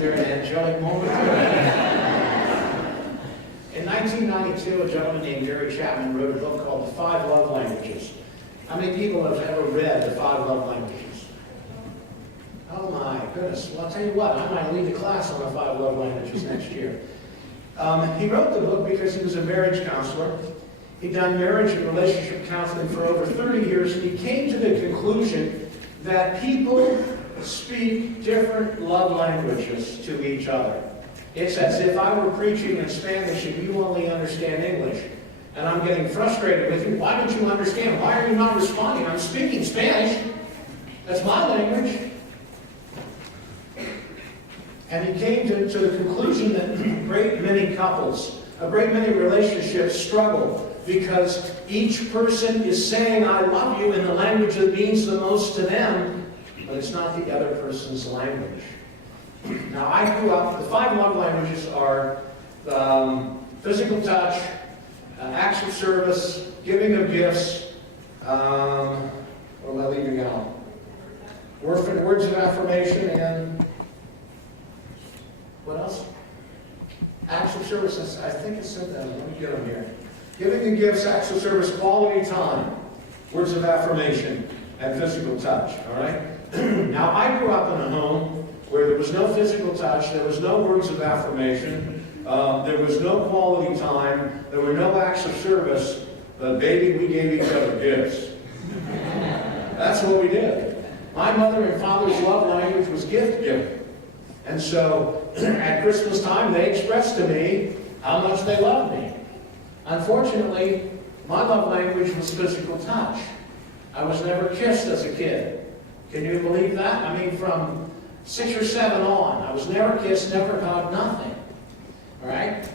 there an angelic moment? In 1992, a gentleman named Gary Chapman wrote a book called The 5 Love Languages. How many people have ever read The 5 Love Languages? Oh my goodness. Well, I'll tell you what, I might lead a class on The 5 Love Languages next year. He wrote the book because he was a marriage counselor. He'd done marriage and relationship counseling for over 30 years, and he came to the conclusion that people speak different love languages to each other. It's as if I were preaching in Spanish and you only understand English. And I'm getting frustrated with you. Why don't you understand? Why are you not responding? I'm speaking Spanish. That's my language. And he came to the conclusion that a great many couples, a great many relationships struggle because each person is saying, I love you in the language that means the most to them, but it's not the other person's language. Now, I grew up, the 5 love languages are physical touch, acts of service, giving of gifts, what am I leaving out? Words of affirmation, and what else? Acts of service, I think it said that. Let me get them here. Giving and gifts, acts of service, quality time, words of affirmation, and physical touch, all right? Now, I grew up in a home where there was no physical touch, there was no words of affirmation, there was no quality time, there were no acts of service, but baby, we gave each other gifts. That's what we did. My mother and father's love language was gift giving. And so, at Christmas time, they expressed to me how much they loved me. Unfortunately, my love language was physical touch. I was never kissed as a kid. Can you believe that? I mean, from 6 or 7 on, I was never kissed, never hugged, nothing. All right?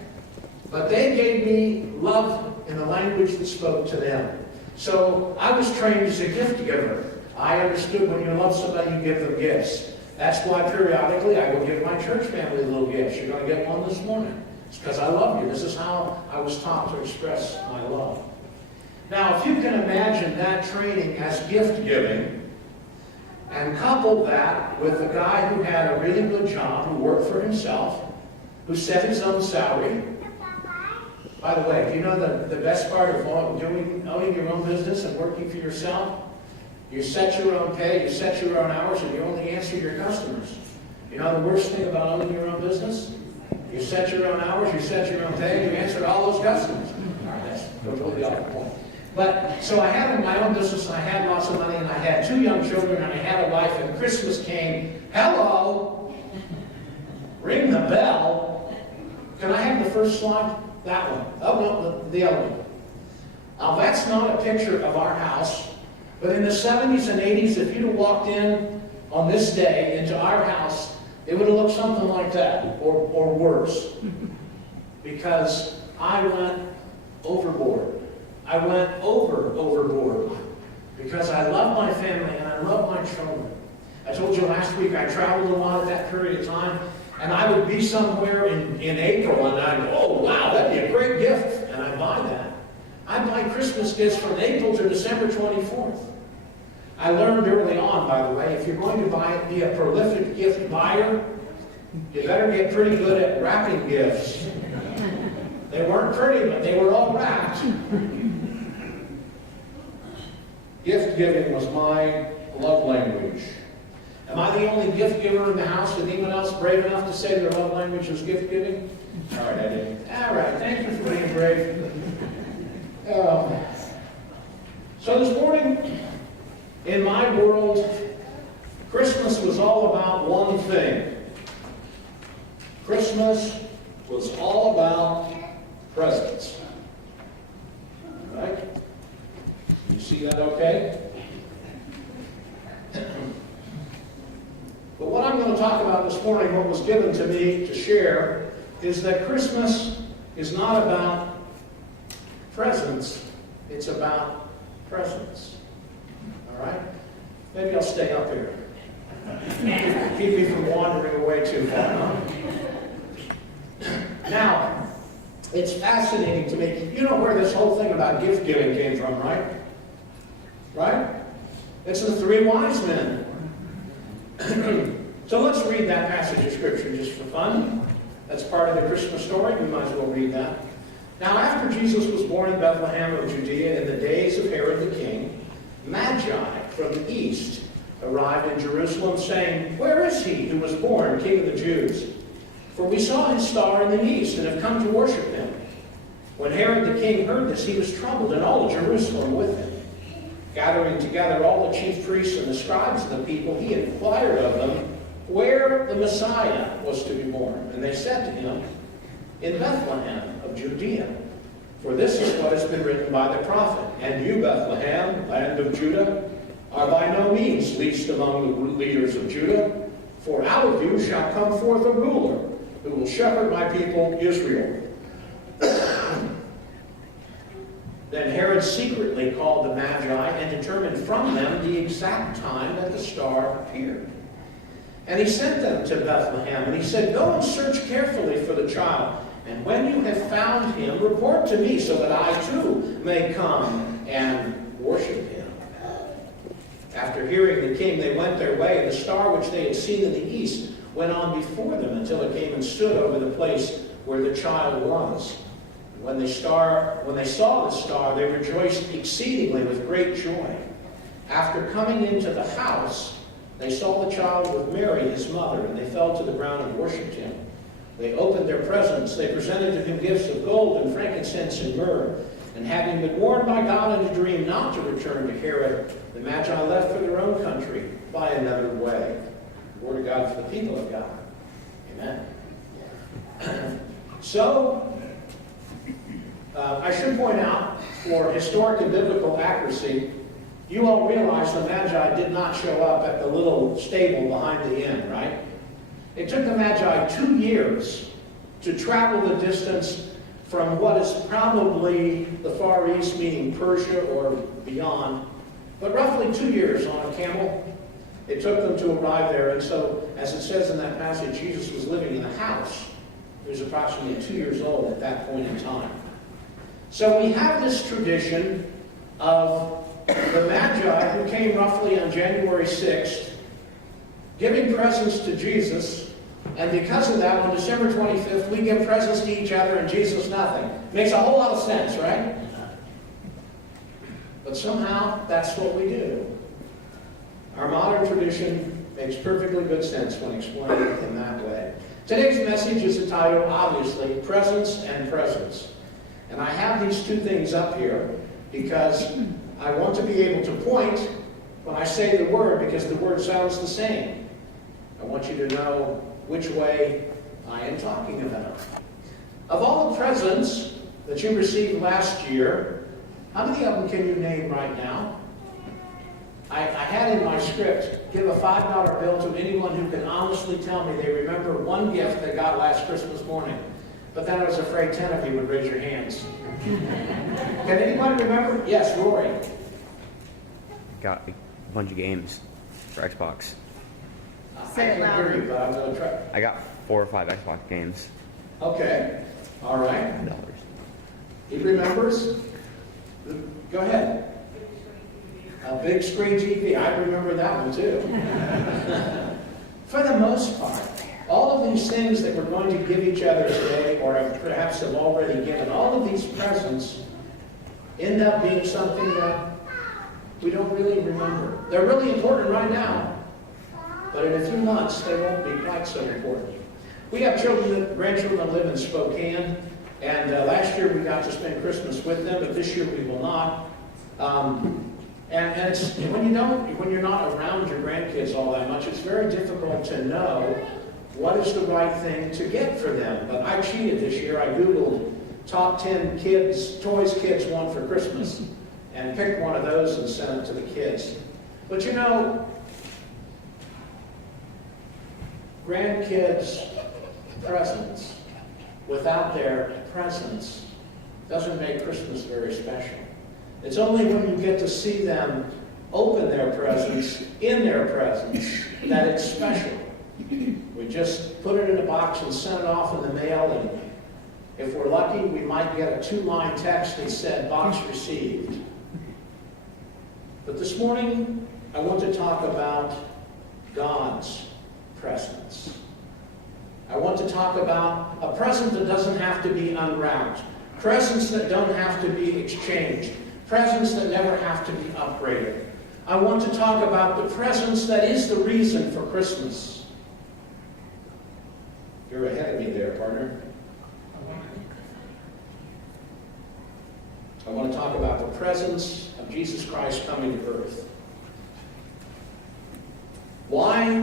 But they gave me love in the language that spoke to them. So I was trained as a gift giver. I understood when you love somebody, you give them gifts. That's why periodically I go give my church family little gifts. You're going to get one this morning. It's because I love you. This is how I was taught to express my love. Now, if you can imagine that training as gift giving, and couple that with a guy who had a really good job, who worked for himself, who set his own salary. By the way, do you know the best part of owning your own business and working for yourself? You set your own pay, you set your own hours, and you only answer your customers. You know the worst thing about owning your own business? You set your own hours, you set your own pay, and you answer all those customers. All right, that's totally off the point. But, so I had my own business, and I had lots of money, and I had 2 young children, and I had a wife, and Christmas came. Hello! Ring the bell. Can I have the first slide? That one. Oh, no, the other one. Now, that's not a picture of our house, but in the 70s and 80s, if you'd have walked in on this day into our house, it would have looked something like that, or worse. Because I went overboard. I went overboard. Because I love my family and I love my children. I told you last week I traveled a lot at that period of time, and I would be somewhere in April, and I'd go, oh wow, that'd be a great gift, and I'd buy that. I'd buy Christmas gifts from April to December 24th. I learned early on, by the way, if you're going to be a prolific gift buyer, you better get pretty good at wrapping gifts. They weren't pretty, but they were all wrapped. Gift giving was my love language. Am I the only gift giver in the house? Is anyone else brave enough to say their love language was gift giving? All right, I did. All right, thank you for being brave. So this morning, in my world, Christmas was all about one thing. Christmas was all about presents. All right? You see that okay? But what I'm going to talk about this morning, what was given to me to share, is that Christmas is not about presents, it's about presence. All right? Maybe I'll stay up here. Keep me from wandering away too far. Now, it's fascinating to me. You know where this whole thing about gift giving came from, right? Right? It's the 3 wise men. So let's read that passage of Scripture just for fun. That's part of the Christmas story. We might as well read that. Now, after Jesus was born in Bethlehem of Judea in the days of Herod the king, Magi from the east arrived in Jerusalem, saying, "Where is he who was born King of the Jews? For we saw his star in the east and have come to worship him." When Herod the king heard this, he was troubled, and all of Jerusalem with him. Gathering together all the chief priests and the scribes of the people, he inquired of them where the Messiah was to be born. And they said to him, "In Bethlehem of Judea. For this is what has been written by the prophet. And you, Bethlehem, land of Judah, are by no means least among the leaders of Judah. For out of you shall come forth a ruler who will shepherd my people Israel." Then Herod secretly called the Magi and determined from them the exact time that the star appeared. And he sent them to Bethlehem, and he said, "Go and search carefully for the child, and when you have found him, report to me, so that I too may come and worship him." After hearing the king, they went their way, and the star which they had seen in the east went on before them until it came and stood over the place where the child was. When they saw the star, they rejoiced exceedingly with great joy. After coming into the house, they saw the child with Mary, his mother, and they fell to the ground and worshipped him. They opened their presents. They presented to him gifts of gold and frankincense and myrrh. And having been warned by God in a dream not to return to Herod, the Magi left for their own country by another way. The word of God for the people of God. Amen. So, I should point out, for historic and biblical accuracy, you all realize the Magi did not show up at the little stable behind the inn, right? It took the Magi 2 years to travel the distance from what is probably the Far East, meaning Persia or beyond, but roughly 2 years on a camel. It took them to arrive there, and so, as it says in that passage, Jesus was living in a house. He was approximately 2 years old at that point in time. So we have this tradition of the Magi who came roughly on January 6th, giving presents to Jesus, and because of that, on December 25th, we give presents to each other and Jesus nothing. Makes a whole lot of sense, right? But somehow, that's what we do. Our modern tradition makes perfectly good sense when explained in that way. Today's message is entitled, obviously, Presents and Presents. And I have these two things up here because I want to be able to point when I say the word, because the word sounds the same. I want you to know which way I am talking about. Of all the presents that you received last year, how many of them can you name right now? I had in my script, give a $5 bill to anyone who can honestly tell me they remember one gift they got last Christmas morning. But then I was afraid 10 of you would raise your hands. Can anyone remember? Yes, Rory. Got a bunch of games for Xbox. I can't hear you, but I'm going to try. I got 4 or 5 Xbox games. Okay. All right. $10. He remembers? Go ahead. A big screen TV. I remember that one too. For the most part, all of these things that we're going to give each other today, or perhaps have already given, all of these presents end up being something that we don't really remember. They're really important right now, but in a few months they won't be quite so important. We have grandchildren that live in Spokane, and last year we got to spend Christmas with them, but this year we will not. And it's, when you're not around your grandkids all that much, it's very difficult to know what is the right thing to get for them. But I cheated this year. I Googled top 10 toys kids want for Christmas and picked one of those and sent it to the kids. But you know, grandkids' presents without their presents doesn't make Christmas very special. It's only when you get to see them open their presents in their presents that it's special. We just put it in a box and send it off in the mail, and if we're lucky, we might get a 2-line text that said, "Box received." But this morning, I want to talk about God's presents. I want to talk about a present that doesn't have to be unwrapped. Presents that don't have to be exchanged. Presents that never have to be upgraded. I want to talk about the presence that is the reason for Christmas. You're ahead of me there, partner. I want to talk about the presence of Jesus Christ coming to earth. Why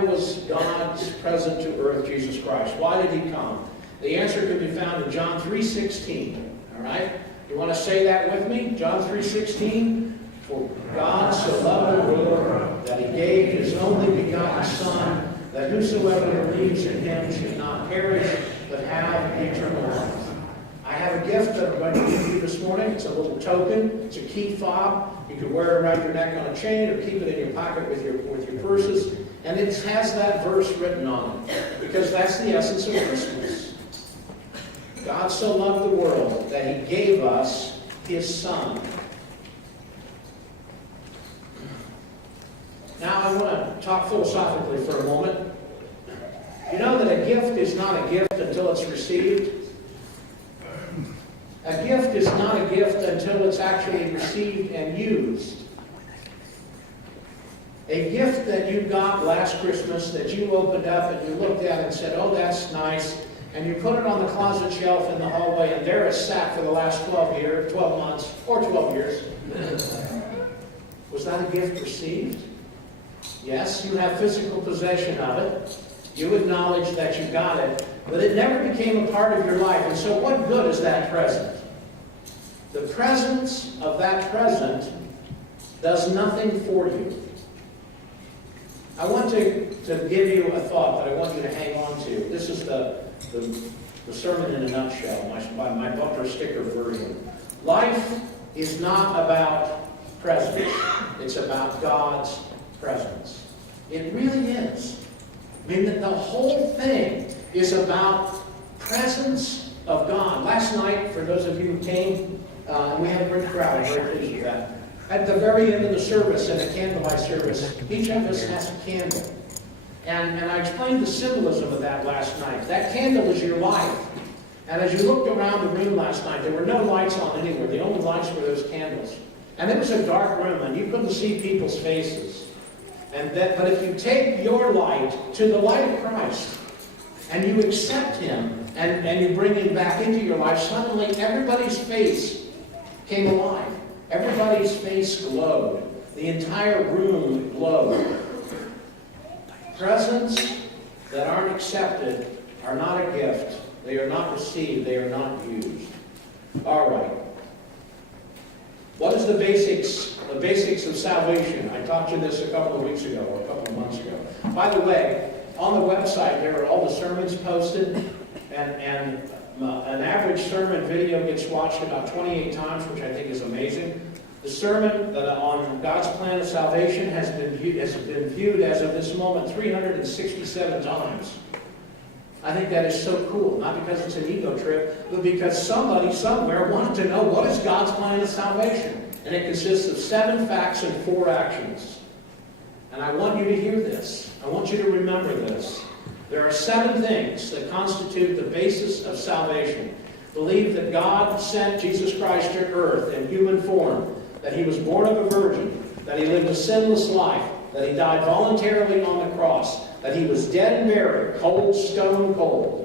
was God's present to earth Jesus Christ? Why did he come? The answer can be found in John 3:16. All right? You want to say that with me? John 3:16. For God so loved the world that he gave his only begotten Son, that whosoever believes in him should not perish, but have eternal life. I have a gift that I'm going to give you this morning. It's a little token. It's a key fob. You can wear it around your neck on a chain or keep it in your pocket with your purses. And it has that verse written on it, because that's the essence of Christmas. God so loved the world that he gave us his Son. Now I want to talk philosophically for a moment. You know that a gift is not a gift until it's received? A gift is not a gift until it's actually received and used. A gift that you got last Christmas that you opened up and you looked at and said, oh, that's nice, and you put it on the closet shelf in the hallway, and there it sat for the last 12 months, or 12 years. Was that a gift received? Yes, you have physical possession of it. You acknowledge that you got it, but it never became a part of your life. And so what good is that present? The presence of that present does nothing for you. I want to give you a thought that I want you to hang on to. This is the sermon in a nutshell, my bumper sticker version. Life is not about presence. It's about God's presence. It really is. I mean, the whole thing is about presence of God. Last night, for those of you who came, we had a great crowd. I'm very pleased with that. At the very end of the service, in a candlelight service, each of us has a candle. And I explained the symbolism of that last night. That candle is your life. And as you looked around the room last night, there were no lights on anywhere. The only lights were those candles. And it was a dark room, and you couldn't see people's faces. But if you take your light to the light of Christ, and you accept him, and you bring him back into your life, suddenly everybody's face came alive. Everybody's face glowed. The entire room glowed. Presents that aren't accepted are not a gift. They are not received. They are not used. All right. What is the basics of salvation? I taught you this a couple of weeks ago, or a couple of months ago. By the way, on the website there are all the sermons posted, and an average sermon video gets watched about 28 times, which I think is amazing. The sermon on God's plan of salvation has been viewed as of this moment 367 times. I think that is so cool, not because it's an ego trip, but because somebody somewhere wanted to know what is God's plan of salvation. And it consists of 7 facts and 4 actions. And I want you to hear this. I want you to remember this. There are 7 things that constitute the basis of salvation. Believe that God sent Jesus Christ to earth in human form, that he was born of a virgin, that he lived a sinless life, that he died voluntarily on the cross, that he was dead and buried, cold, stone cold.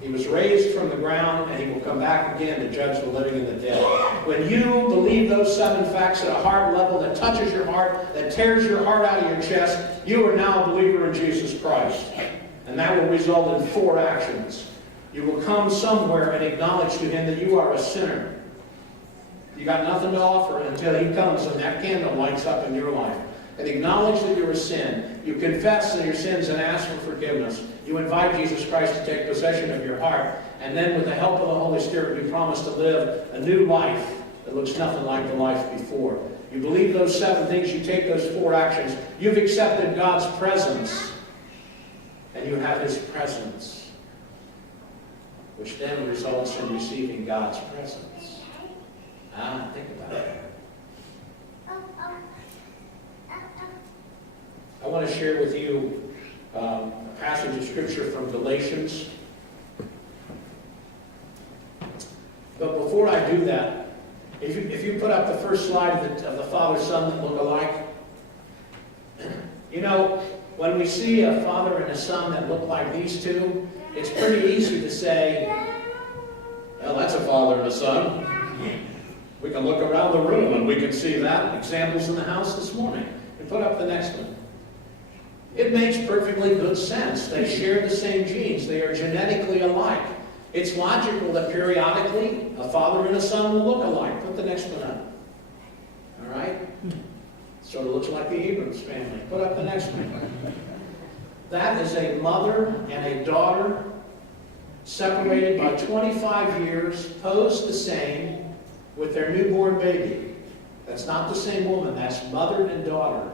He was raised from the ground, and he will come back again to judge the living and the dead. When you believe those 7 facts at a heart level that touches your heart, that tears your heart out of your chest, you are now a believer in Jesus Christ. And that will result in 4 actions. You will come somewhere and acknowledge to him that you are a sinner. You got nothing to offer until he comes and that candle lights up in your life. And acknowledge that you're a sin. You confess your sins and ask for forgiveness. You invite Jesus Christ to take possession of your heart. And then with the help of the Holy Spirit, we promise to live a new life that looks nothing like the life before. You believe those 7 things, you take those 4 actions. You've accepted God's presence. And you have his presence, which then results in receiving God's presence. Think about it. I want to share with you a passage of Scripture from Galatians. But before I do that, if you put up the first slide of the Father, Son that look alike, you know, when we see a father and a son that look like these two, it's pretty easy to say, well, that's a father and a son. We can look around the room and we can see that. Examples in the house this morning. And put up the next one. It makes perfectly good sense. They share the same genes. They are genetically alike. It's logical that periodically a father and a son will look alike. Put the next one up. All right? Sort of looks like the Abrams family. Put up the next one. That is a mother and a daughter separated by 25 years, posed the same, with their newborn baby. That's not the same woman. That's mother and daughter.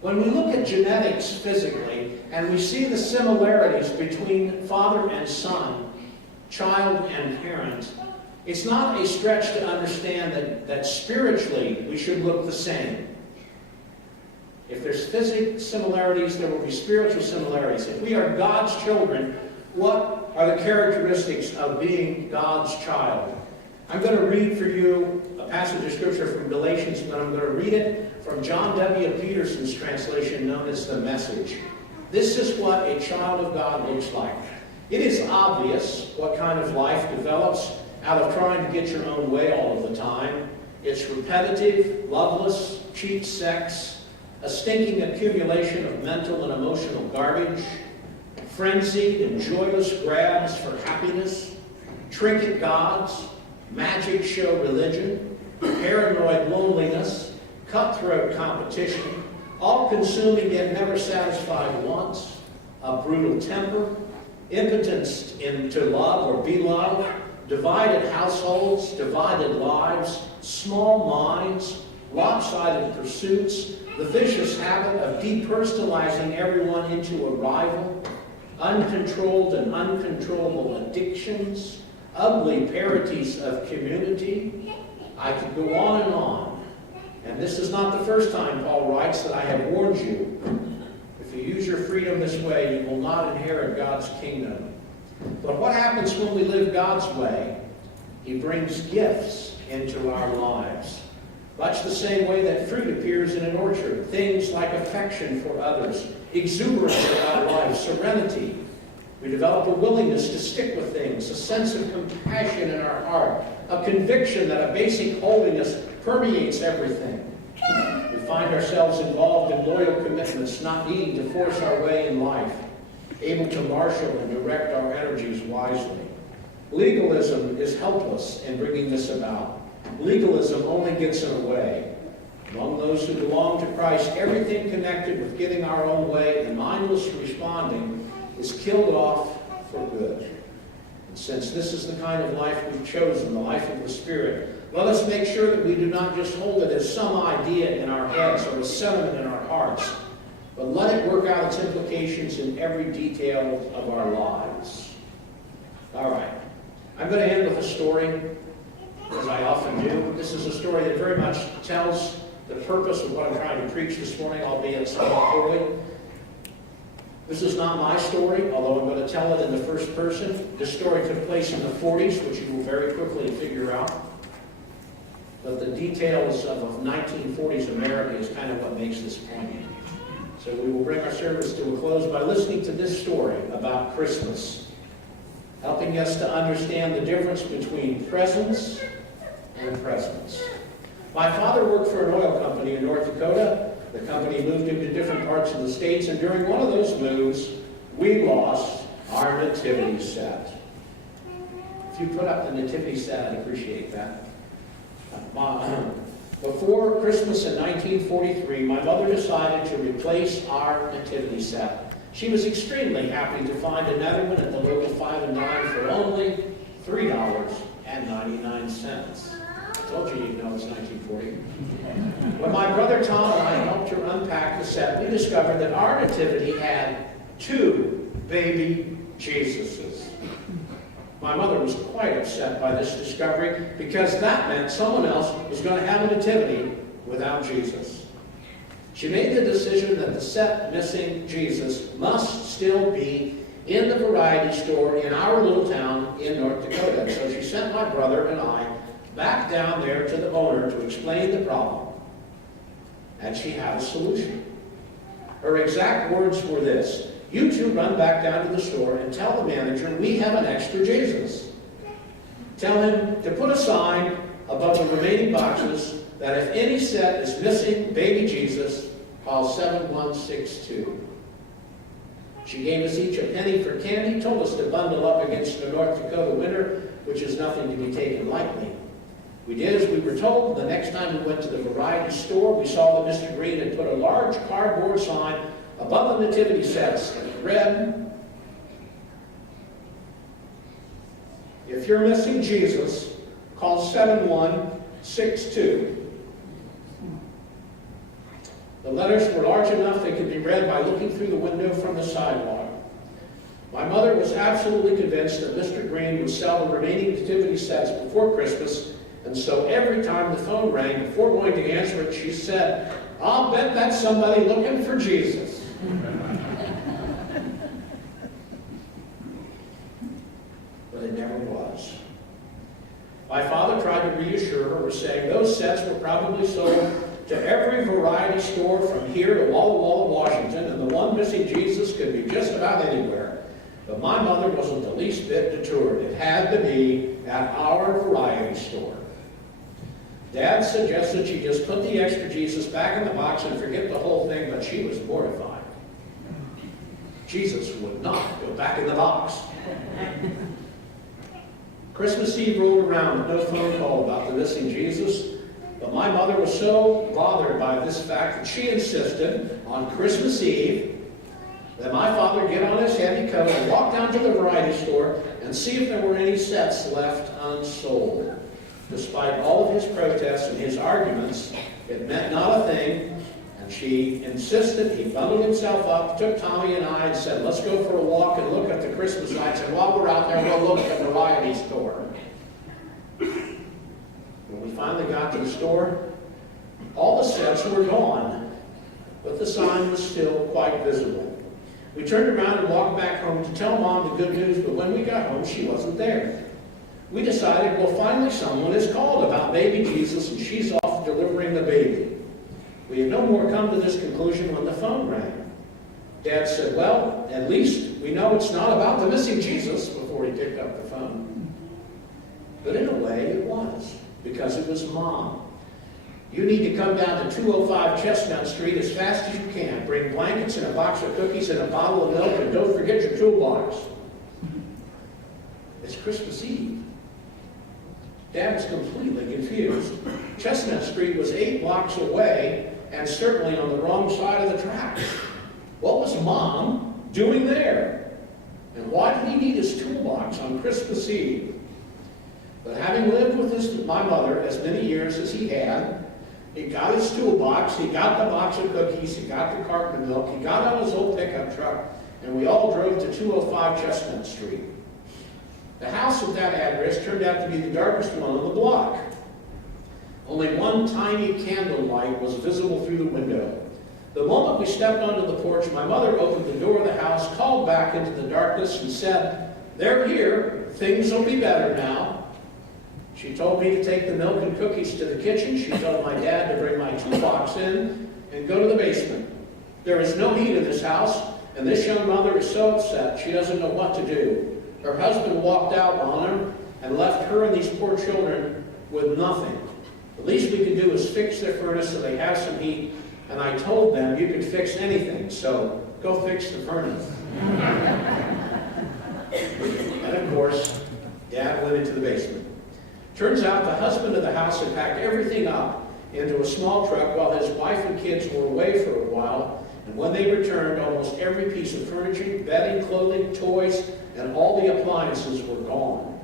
When we look at genetics physically, and we see the similarities between father and son, child and parent, it's not a stretch to understand that spiritually we should look the same. If there's physical similarities, there will be spiritual similarities. If we are God's children, what are the characteristics of being God's child? I'm going to read for you a passage of Scripture from Galatians, but I'm going to read it from John W. Peterson's translation known as The Message. This is what a child of God looks like. It is obvious what kind of life develops out of trying to get your own way all of the time. It's repetitive, loveless, cheap sex, a stinking accumulation of mental and emotional garbage, frenzied and joyless grabs for happiness, trinket gods, magic show religion, paranoid loneliness, cutthroat competition, all-consuming yet never satisfied wants, a brutal temper, impotence to love or be loved, divided households, divided lives, small minds, lopsided pursuits, the vicious habit of depersonalizing everyone into a rival, uncontrolled and uncontrollable addictions, ugly parodies of community. I could go on and on. And this is not the first time Paul writes that I have warned you. If you use your freedom this way, you will not inherit God's kingdom. But what happens when we live God's way? He brings gifts into our lives. Much the same way that fruit appears in an orchard. Things like affection for others, exuberance about life, serenity. We develop a willingness to stick with things, a sense of compassion in our heart, a conviction that a basic holiness permeates everything. We find ourselves involved in loyal commitments, not needing to force our way in life, able to marshal and direct our energies wisely. Legalism is helpless in bringing this about. Legalism only gets in the way. Among those who belong to Christ, everything connected with getting our own way and mindless responding is killed off for good. And since this is the kind of life we've chosen, the life of the Spirit, let us make sure that we do not just hold it as some idea in our heads or a sentiment in our hearts, but let it work out its implications in every detail of our lives. All right. I'm going to end with a story, as I often do. This is a story that very much tells the purpose of what I'm trying to preach this morning, albeit somewhat poorly. This is not my story, although I'm going to tell it in the first person. This story took place in the 40s, which you will very quickly figure out. But the details of 1940s America is kind of what makes this poignant. So we will bring our service to a close by listening to this story about Christmas, helping us to understand the difference between presents and presents. My father worked for an oil company in North Dakota. The company moved into different parts of the states, and during one of those moves, we lost our nativity set. If you put up the nativity set, I'd appreciate that. Before Christmas in 1943, my mother decided to replace our nativity set. She was extremely happy to find another one at the local 5 and Dime for only $3.99. I told you you'd know it's 1940. When my brother Tom and I helped her unpack the set, we discovered that our nativity had 2 baby Jesuses. My mother was quite upset by this discovery because that meant someone else was going to have a nativity without Jesus. She made the decision that the set Missing Jesus must still be in the variety store in our little town in North Dakota. So she sent my brother and I back down there to the owner to explain the problem. And she had a solution. Her exact words were this: "You two run back down to the store and tell the manager we have an extra Jesus. Tell him to put a sign above the remaining boxes that if any set is missing baby Jesus, call 7162. She gave us each a penny for candy, told us to bundle up against the North Dakota winter, which is nothing to be taken lightly. We did as we were told. The next time we went to the variety store, we saw that Mr. Green had put a large cardboard sign above the nativity sets and it read, "If you're missing Jesus, call 7162. The letters were large enough they could be read by looking through the window from the sidewalk. My mother was absolutely convinced that Mr. Green would sell the remaining nativity sets before Christmas, and so every time the phone rang, before going to answer it, she said, "I'll bet that's somebody looking for Jesus." But it never was. My father tried to reassure her, saying those sets were probably sold to every variety store from here to Walla Walla, Washington, and the one missing Jesus could be just about anywhere. But my mother wasn't the least bit deterred. It had to be at our variety store. Dad suggested she just put the extra Jesus back in the box and forget the whole thing, but she was mortified. Jesus would not go back in the box. Christmas Eve rolled around with no phone call about the missing Jesus, but my mother was so bothered by this fact that she insisted on Christmas Eve that my father get on his heavy coat and walk down to the variety store and see if there were any sets left unsold. Despite all of his protests and his arguments, it meant not a thing, and she insisted. He bundled himself up, took Tommy and I, and said, "Let's go for a walk and look at the Christmas lights, and while we're out there, we'll look at the variety store." When we finally got to the store, all the sets were gone, but the sign was still quite visible. We turned around and walked back home to tell Mom the good news, but when we got home, she wasn't there. We decided, well, finally someone has called about baby Jesus, and she's off delivering the baby. We had no more come to this conclusion when the phone rang. Dad said, "Well, at least we know it's not about the missing Jesus," before he picked up the phone. But in a way, it was, because it was Mom. "You need to come down to 205 Chestnut Street as fast as you can. Bring blankets and a box of cookies and a bottle of milk, and don't forget your toolbox." It's Christmas Eve. Dad was completely confused. Chestnut Street was 8 blocks away and certainly on the wrong side of the tracks. What was Mom doing there? And why did he need his toolbox on Christmas Eve? But having lived with my mother as many years as he had, he got his toolbox, he got the box of cookies, he got the carton of milk, he got on his old pickup truck, and we all drove to 205 Chestnut Street. The house at that address turned out to be the darkest one on the block. Only one tiny candle light was visible through the window. The moment we stepped onto the porch, my mother opened the door of the house, called back into the darkness, and said, "They're here. Things will be better now." She told me to take the milk and cookies to the kitchen. She told my dad to bring my toolbox in and go to the basement. There is no heat in this house, and this young mother is so upset she doesn't know what to do. Her husband walked out on her and left her and these poor children with nothing. The least we could do is fix their furnace so they have some heat, and I told them you could fix anything, so go fix the furnace. And of course, Dad went into the basement. Turns out the husband of the house had packed everything up into a small truck while his wife and kids were away for a while, and when they returned, almost every piece of furniture, bedding, clothing, toys, and all the appliances were gone.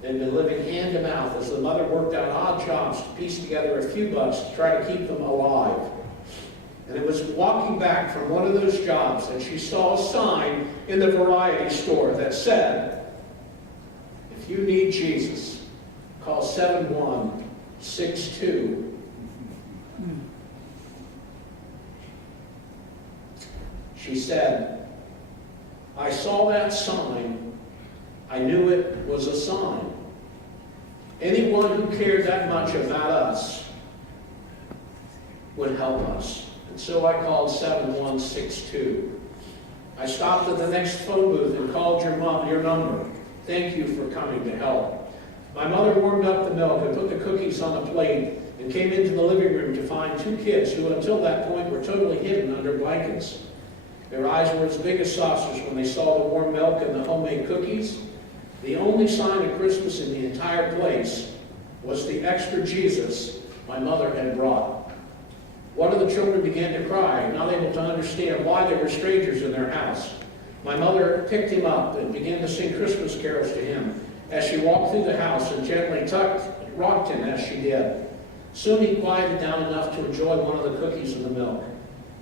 They'd been living hand to mouth as the mother worked out odd jobs to piece together a few bucks to try to keep them alive. And it was walking back from one of those jobs that she saw a sign in the variety store that said, "If you need Jesus, call 7162. She said, "I saw that sign. I knew it was a sign. Anyone who cared that much about us would help us." And so I called 7162. I stopped at the next phone booth and called your number. Thank you for coming to help. My mother warmed up the milk and put the cookies on the plate and came into the living room to find two kids who until that point were totally hidden under blankets. Their eyes were as big as saucers when they saw the warm milk and the homemade cookies. The only sign of Christmas in the entire place was the extra Jesus my mother had brought. One of the children began to cry, not able to understand why there were strangers in their house. My mother picked him up and began to sing Christmas carols to him as she walked through the house and gently rocked him as she did. Soon he quieted down enough to enjoy one of the cookies and the milk.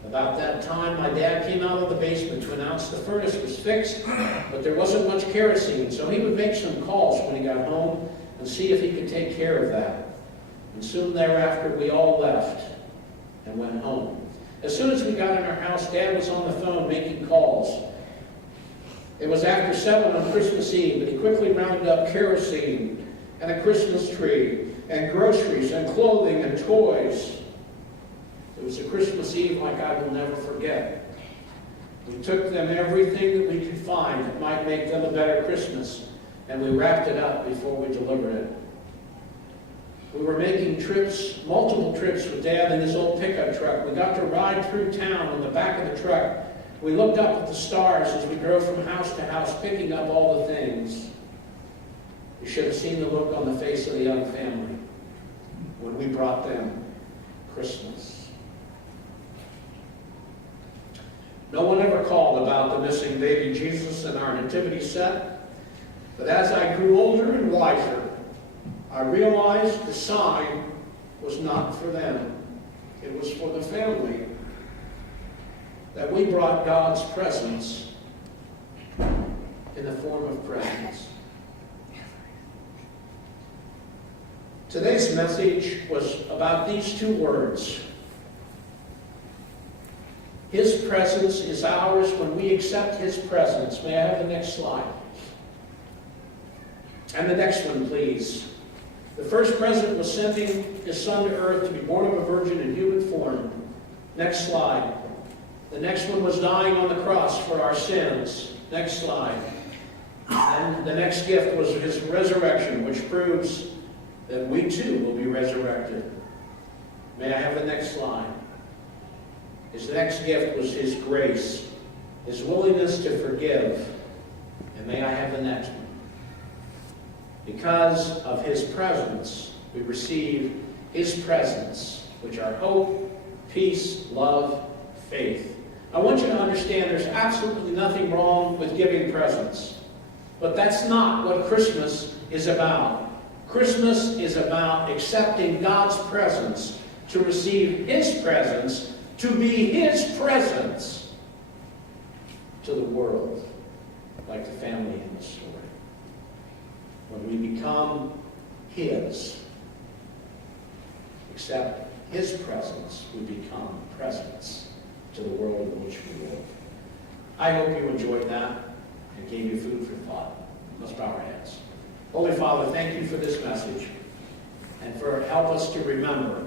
About that time, my dad came out of the basement to announce the furnace was fixed, but there wasn't much kerosene, so he would make some calls when he got home and see if he could take care of that. And soon thereafter, we all left and went home. As soon as we got in our house, Dad was on the phone making calls. It was after 7 on Christmas Eve, but he quickly rounded up kerosene and a Christmas tree and groceries and clothing and toys. It was a Christmas Eve like I will never forget. We took them everything that we could find that might make them a better Christmas, and we wrapped it up before we delivered it. We were making trips, multiple trips with Dad in his old pickup truck. We got to ride through town on the back of the truck. We looked up at the stars as we drove from house to house, picking up all the things. You should have seen the look on the face of the young family when we brought them Christmas. No one ever called about the missing baby Jesus in our nativity set, but as I grew older and wiser, I realized the sign was not for them. It was for the family. That we brought God's presence in the form of presents. Today's message was about these two words. His presence is ours when we accept His presence. May I have the next slide? And the next one, please. The first present was sending His Son to earth to be born of a virgin in human form. Next slide. The next one was dying on the cross for our sins. Next slide. And the next gift was His resurrection, which proves that we too will be resurrected. May I have the next slide? His next gift was His grace, His willingness to forgive. And may I have the next one? Because of His presence, we receive His presence, which are hope, peace, love, faith. I want you to understand there's absolutely nothing wrong with giving presents. But that's not what Christmas is about. Christmas is about accepting God's presence, to receive His presence, to be His presence to the world, like the family in the story. When we become His, accept His presence, we become presents to the world in which we live. I hope you enjoyed that and gave you food for thought. Let's bow our heads. Holy Father, thank you for this message and for help us to remember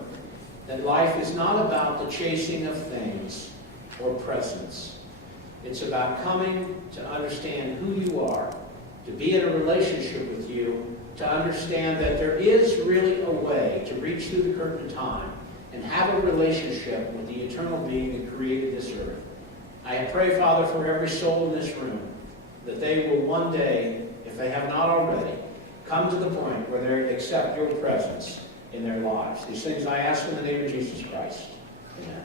that life is not about the chasing of things or presents. It's about coming to understand who you are, to be in a relationship with you, to understand that there is really a way to reach through the curtain of time and have a relationship with the eternal being that created this earth. I pray, Father, for every soul in this room, that they will one day, if they have not already, come to the point where they accept your presence in their lives. These things I ask in the name of Jesus Christ. Amen.